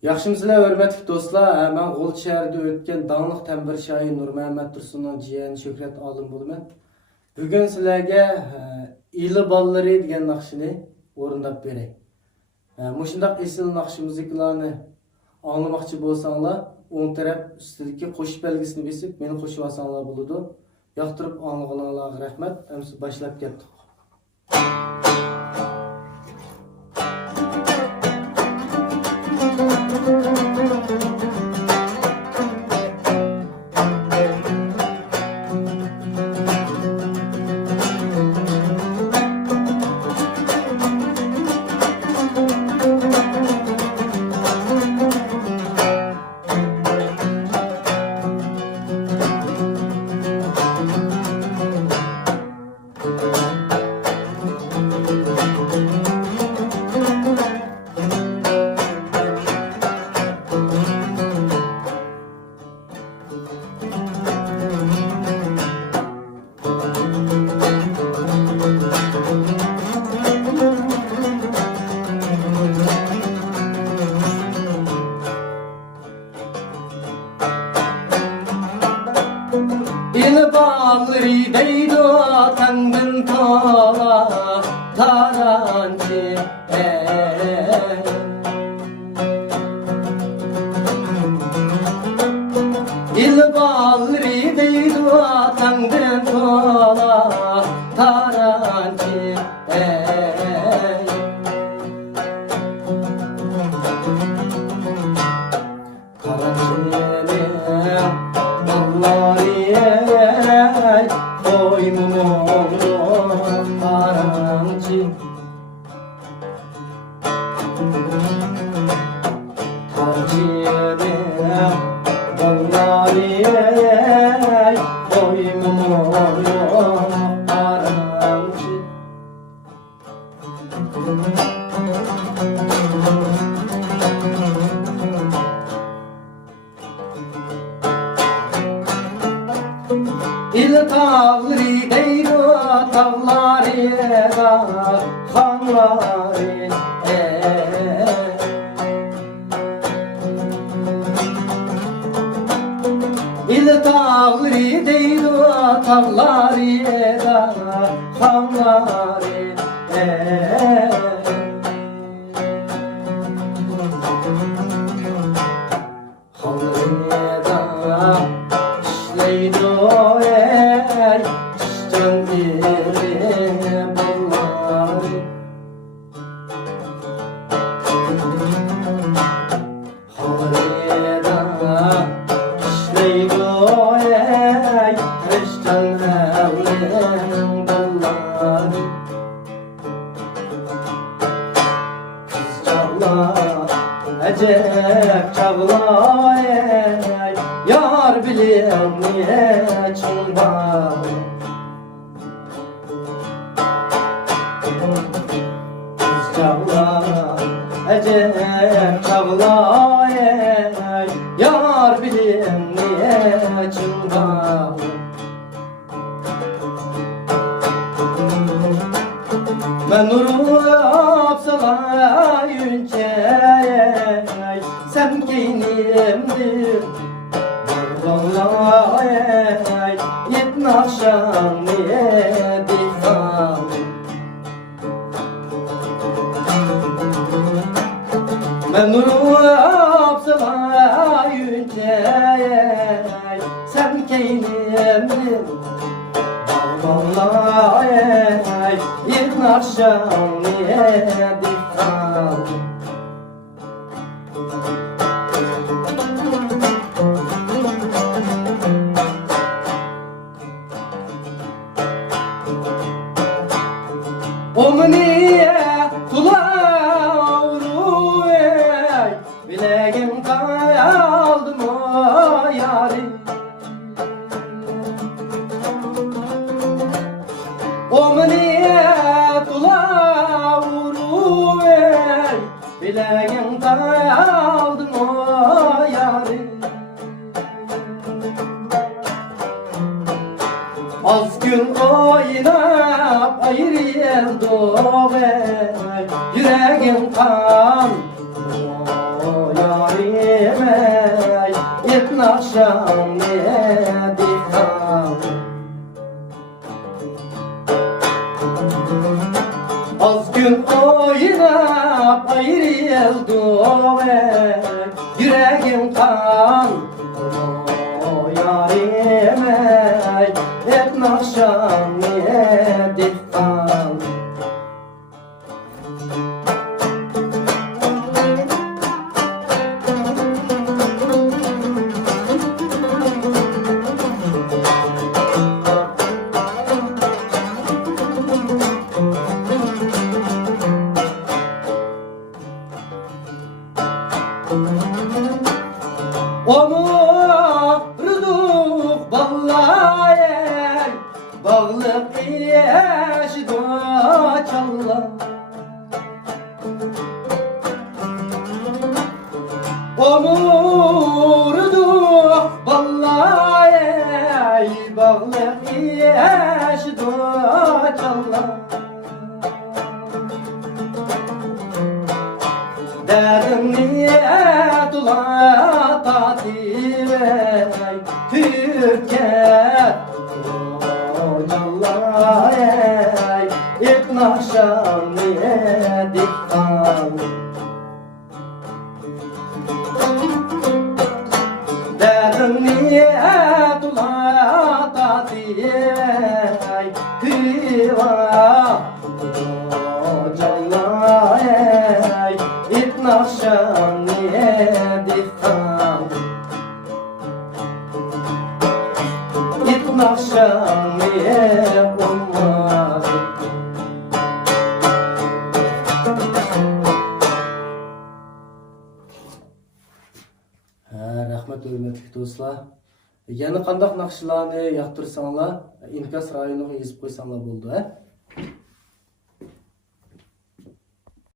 Yaxşımısınlar hörmətli dostlar. Mən Qol şəhərində ötən danlıq tənbir şair Nurməhəmməd Tursunun ciyəni Şöhrət Alım buluman. Bugün sizlərə İli balları degan naqshini o'rindab beray. Mushundaq esil naqsh muzikalarni anglamoqchi bo'lsanglar, o'ng taraf ustidagi qo'shiq belgisini besib, meni qo'shib olsanglar bo'ladi. Yoqtirib anglag'anlarga rahmat. Endi boshlab ketdik. İl balları deydo tangın tala tarancı İl balları deydo tangın tala tarancı İl tağları deyro tağları xanları İl tağları deyro tağları xanları Acep çavlay yar bilen niye çılma çavlay acep çavlay yar bilen niye çılma ben nuru apsalayınca sen keynimdir vallahi yetnaşan niye dikkat ben nuru apsalayınca sen keynimdir vallahi yetnaşan niye dikkat Omniye kulavru bileğim kaldı mı yarim Omniye kulavru bileğim kaldı mı yarim Az gün oynap ayrıldı yüreğim kan et nakşan dihkan. Az gün oynap ayrıldım yüreğim kan. O yarime et nakşan dihkan. Onurduk vallahi bağlık yaş doçallar. Onurduk vallahi bağlık yaş doçallar. Derdim niyet ula tatile Türkiye Ocallahi İknaşan niye dikkan. Derdim niyet ula tatile Türkiye Ocallahi İknaşan niye dikkan. İknaşan niye olmaz. Rahmet hürmetli dostlar. Yani qandaq naqshlarni yoqtirsanlar, inkas rayoniga yozib qo'ysanglar bo'ldi.